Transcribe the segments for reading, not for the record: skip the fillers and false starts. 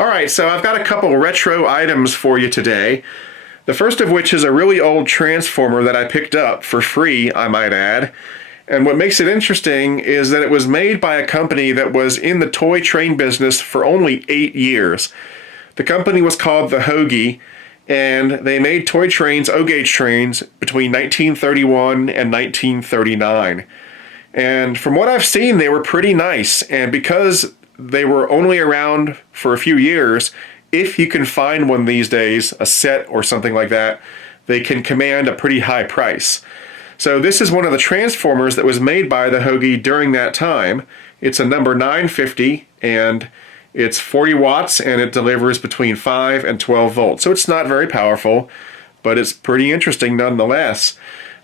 Alright, so I've got a couple retro items for you today. The first of which is a really old transformer that I picked up for free, I might add. And what makes it interesting is that it was made by a company that was in the toy train business for only 8 years. The company was called the Hoagie, and they made toy trains, O-gauge trains, between 1931 and 1939. And from what I've seen, they were pretty nice, and because they were only around for a few years, if you can find one these days, a set or something like that, they can command a pretty high price. So this is one of the transformers that was made by the Hoagie during that time. It's a number 950, and it's 40 watts, and it delivers between 5 and 12 volts. So it's not very powerful, but it's pretty interesting nonetheless.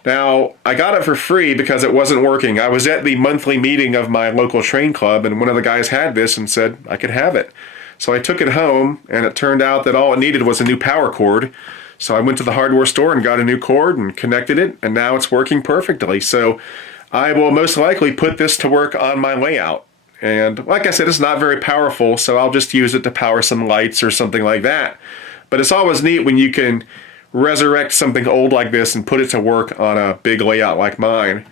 Now, I got it for free because it wasn't working. I was at the monthly meeting of my local train club, and one of the guys had this and said I could have it. So I took it home, and it turned out that all it needed was a new power cord. So I went to the hardware store and got a new cord and connected it, and now it's working perfectly. So I will most likely put this to work on my layout. And like I said, it's not very powerful, so I'll just use it to power some lights or something like that. But it's always neat when you can resurrect something old like this and put it to work on a big layout like mine.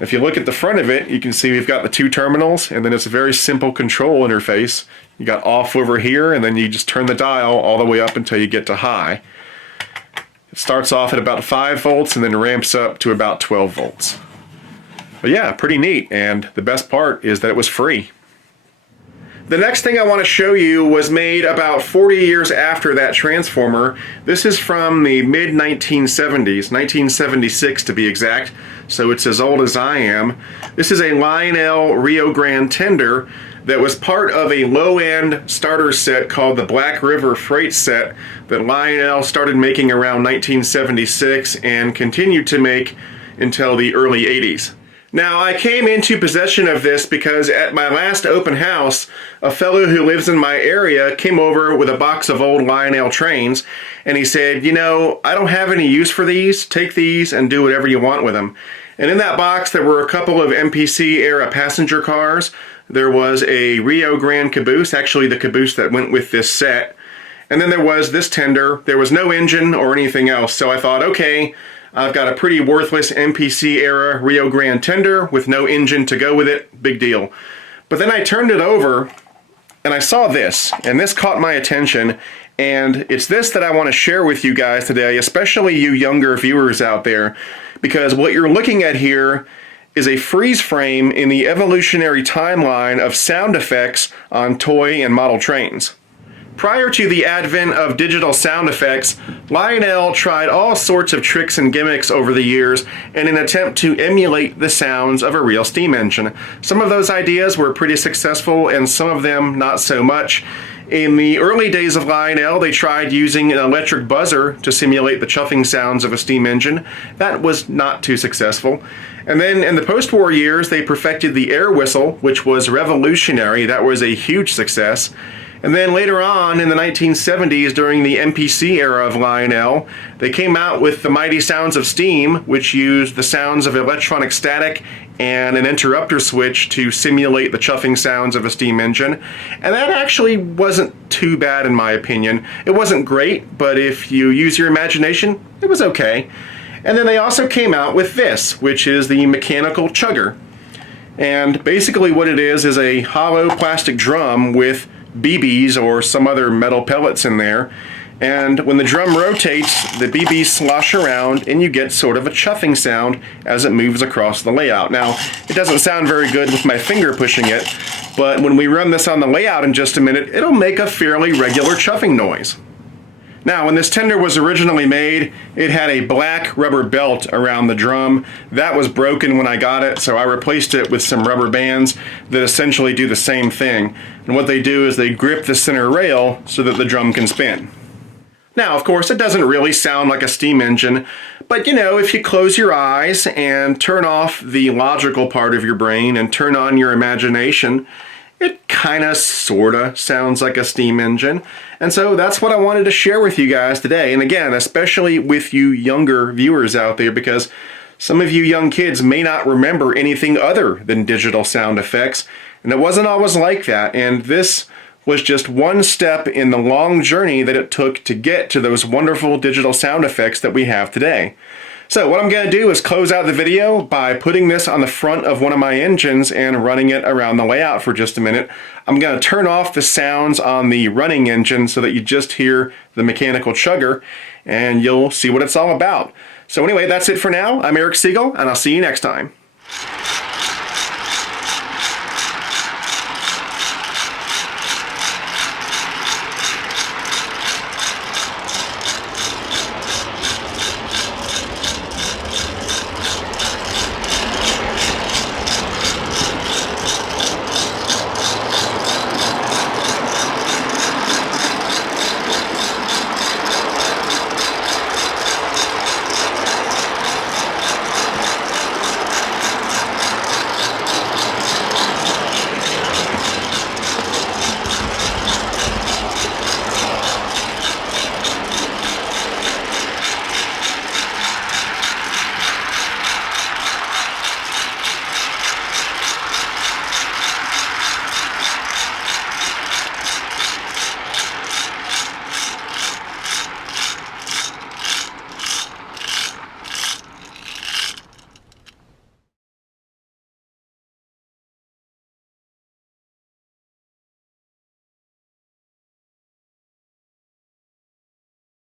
If you look at the front of it, you can see we've got the 2 terminals, and then it's a very simple control interface. You got off over here, and then you just turn the dial all the way up until you get to high. It starts off at about 5 volts and then ramps up to about 12 volts. But yeah, pretty neat, and the best part is that it was free. The next thing I want to show you was made about 40 years after that transformer. This is from the mid-1970s, 1976 to be exact, so it's as old as I am. This is a Lionel Rio Grande tender that was part of a low-end starter set called the Black River Freight set that Lionel started making around 1976 and continued to make until the early 80s. Now, I came into possession of this because at my last open house, a fellow who lives in my area came over with a box of old Lionel trains, and he said, you know, I don't have any use for these, take these and do whatever you want with them. And in that box there were a couple of MPC era passenger cars. There was a Rio Grande caboose, actually the caboose that went with this set. And then there was this tender. There was no engine or anything else, so I thought, okay, I've got a pretty worthless MPC era Rio Grande tender with no engine to go with it, big deal. But then I turned it over and I saw this, and this caught my attention, and it's this that I want to share with you guys today, especially you younger viewers out there, because what you're looking at here is a freeze frame in the evolutionary timeline of sound effects on toy and model trains. Prior to the advent of digital sound effects, Lionel tried all sorts of tricks and gimmicks over the years in an attempt to emulate the sounds of a real steam engine. Some of those ideas were pretty successful and some of them not so much. In the early days of Lionel, they tried using an electric buzzer to simulate the chuffing sounds of a steam engine. That was not too successful. And then in the post-war years, they perfected the air whistle, which was revolutionary. That was a huge success. And then later on in the 1970s, during the MPC era of Lionel, they came out with the Mighty Sounds of Steam, which used the sounds of electronic static and an interrupter switch to simulate the chuffing sounds of a steam engine. And that actually wasn't too bad in my opinion. It wasn't great, but if you use your imagination, it was okay. And then they also came out with this, which is the mechanical chugger. And basically what it is a hollow plastic drum with BBs or some other metal pellets in there, and when the drum rotates, the BBs slosh around and you get sort of a chuffing sound as it moves across the layout. Now, it doesn't sound very good with my finger pushing it, but when we run this on the layout in just a minute, it'll make a fairly regular chuffing noise. Now, when this tender was originally made, it had a black rubber belt around the drum. That was broken when I got it, so I replaced it with some rubber bands that essentially do the same thing. And what they do is they grip the center rail so that the drum can spin. Now, of course, it doesn't really sound like a steam engine, but you know, if you close your eyes and turn off the logical part of your brain and turn on your imagination, it kinda sorta sounds like a steam engine. And so that's what I wanted to share with you guys today. And again, especially with you younger viewers out there, because some of you young kids may not remember anything other than digital sound effects. And it wasn't always like that. And this was just one step in the long journey that it took to get to those wonderful digital sound effects that we have today. So what I'm going to do is close out the video by putting this on the front of one of my engines and running it around the layout for just a minute. I'm going to turn off the sounds on the running engine so that you just hear the mechanical chugger, and you'll see what it's all about. So anyway, that's it for now. I'm Eric Siegel, and I'll see you next time.